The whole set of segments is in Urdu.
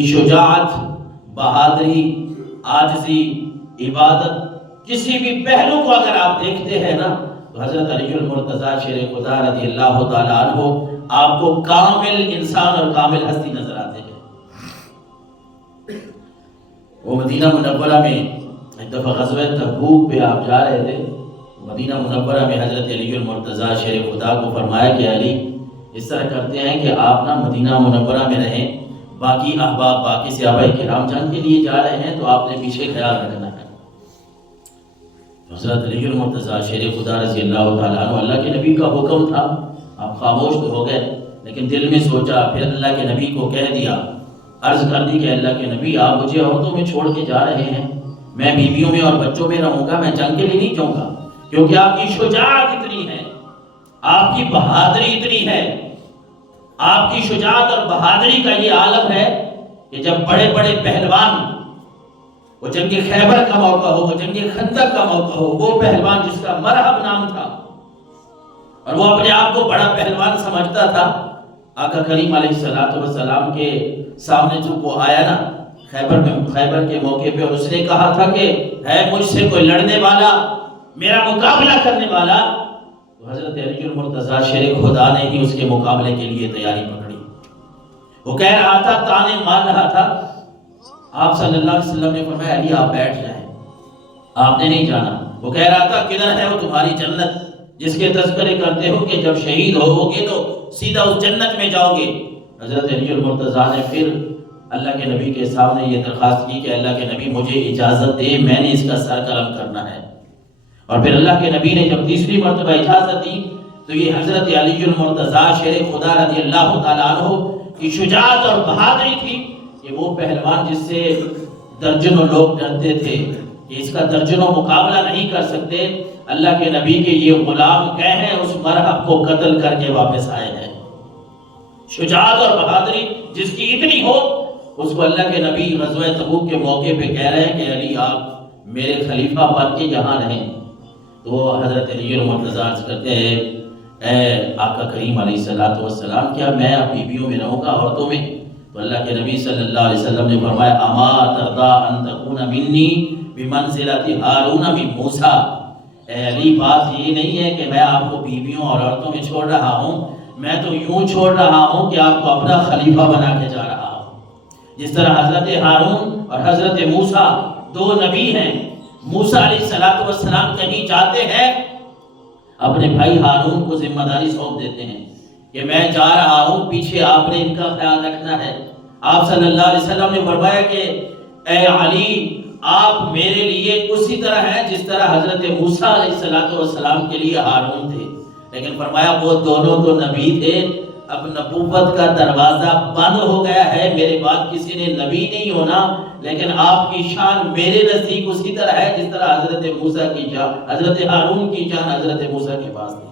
کی شجاعت، بہادری، عاجزی، عبادت، کسی بھی پہلو کو اگر آپ دیکھتے ہیں نا تو حضرت علی المرتضیٰ شیر خدا رضی اللہ تعالیٰ عنہ آپ کو کامل انسان اور کامل ہستی نظر آتے ہیں۔ وہ مدینہ منورہ میں ایک دفعہ غزوہ تبوک پہ آپ جا رہے تھے، مدینہ منورہ میں حضرت علی المرتضیٰ شیر خدا کو فرمایا کہ علی اس طرح کرتے ہیں کہ آپ نا مدینہ منورہ میں رہیں، باقی احباب باقی صحابہ کرام جنگ کے لیے جا رہے ہیں تو آپ نے پیچھے خیال رکھنا ہے۔ حضرت علی المرتضیٰ شیر خدا رضی اللہ تعالیٰ عنہ، اللہ کے نبی کا حکم تھا، آپ خاموش تو ہو گئے لیکن دل میں سوچا، پھر اللہ کے نبی کو کہہ دیا، عرض کر دی کہ اللہ کے نبی آپ مجھے عورتوں میں چھوڑ کے جا رہے ہیں، میں بیویوں میں اور بچوں میں رہوں گا، میں جنگ کے لیے نہیں جاؤں گا، کیونکہ آپ کی شجاعت اتنی ہے، آپ کی بہادری اتنی ہے، آپ کی شجاعت اور بہادری کا یہ عالم ہے کہ جب بڑے بڑے پہلوان، وہ جنگ خیبر کا موقع ہو، وہ جنگ خندق کا موقع ہو، وہ پہلوان جس کا مرحب نام تھا اور وہ اپنے آپ کو بڑا پہلوان سمجھتا تھا، آقا کریم علیہ السلام کے سامنے جو وہ آیا نا خیبر کے موقع پہ، اور اس نے کہا تھا کہ ہے مجھ سے کوئی لڑنے والا، میرا مقابلہ کرنے والا، تو حضرت علی المرتضیٰ شیر خدا نے ہی اس کے مقابلے کے لیے تیاری پکڑی۔ وہ کہہ رہا تھا، تانے مار رہا تھا، آپ صلی اللہ علیہ وسلم نے فرمایا علی آپ بیٹھ جائیں، آپ نے نہیں جانا۔ وہ کہہ رہا تھا کدھر ہے وہ تمہاری جنت جس کے تذکرے کرتے ہو کہ جب شہید ہوگے تو سیدھا اس جنت میں جاؤ گے۔ حضرت علی المرتضیٰ نے پھر اللہ کے نبی کے سامنے یہ درخواست کی کہ اللہ کے نبی مجھے اجازت دے، میں نے اس کا سر قلم کرنا ہے۔ اور پھر اللہ کے نبی نے جب تیسری مرتبہ اجازت دی تو یہ حضرت علی المرتضیٰ شیر خدا رضی اللہ تعالیٰ عنہ کی شجاعت اور بہادری تھی کہ وہ پہلوان جس سے درجنوں لوگ ڈرتے تھے کہ اس کا درجنوں مقابلہ نہیں کر سکتے، اللہ کے نبی کے یہ غلام گئے ہیں اس مرحب کو قتل کر کے واپس آئے ہیں۔ شجاعت اور بہادری جس کی اتنی ہو، اس کو اللہ کے نبی غزوہ تبوک کے موقع پہ کہہ رہے ہیں کہ علی آپ میرے خلیفہ بن کے یہاں رہیں۔ تو حضرت علی المرتضیٰ عرض کرتے ہیں اے آقا کریم علیہ السلام کیا میں اب بیویوں میں رہوں گا عورتوں میں؟ تو اللہ کے نبی صلی اللہ علیہ وسلم نے فرمایا اما ترضا ان تکون منی بمنزلۃ ہارون من موسیٰ، اے علی بات یہ نہیں ہے کہ میں آپ کو بیویوں اور عورتوں میں چھوڑ رہا ہوں، میں تو یوں چھوڑ رہا ہوں کہ آپ کو اپنا خلیفہ بنا کے جا رہا ہوں۔ جس طرح حضرت ہارون اور حضرت موسیٰ دو نبی ہیں، موسیٰ علیہ السلام کہیں جاتے ہیں اپنے بھائی ہارون کو ذمہ داری سونپ دیتے ہیں کہ میں جا رہا ہوں، پیچھے آپ نے ان کا خیال رکھنا ہے۔ آپ صلی اللہ علیہ وسلم نے فرمایا کہ اے علی آپ میرے لیے اسی طرح ہیں جس طرح حضرت موسیٰ علیہ السلام کے لیے ہارون تھے، لیکن فرمایا وہ دونوں تو نبی تھے، اب نبوت کا دروازہ بند ہو گیا ہے، میرے بعد کسی نے نبی نہیں ہونا، لیکن آپ کی شان میرے نزدیک اسی طرح ہے جس طرح حضرت موسیٰ کی شان، حضرت ہارون کی شان حضرت موسیٰ کے پاس تھی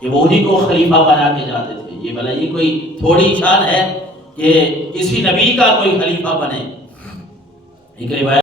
کہ وہ انہی کو خلیفہ بنا کے جاتے تھے۔ یہ بھلا یہ کوئی تھوڑی شان ہے کہ کسی نبی کا کوئی خلیفہ بنے؟ ایک روایت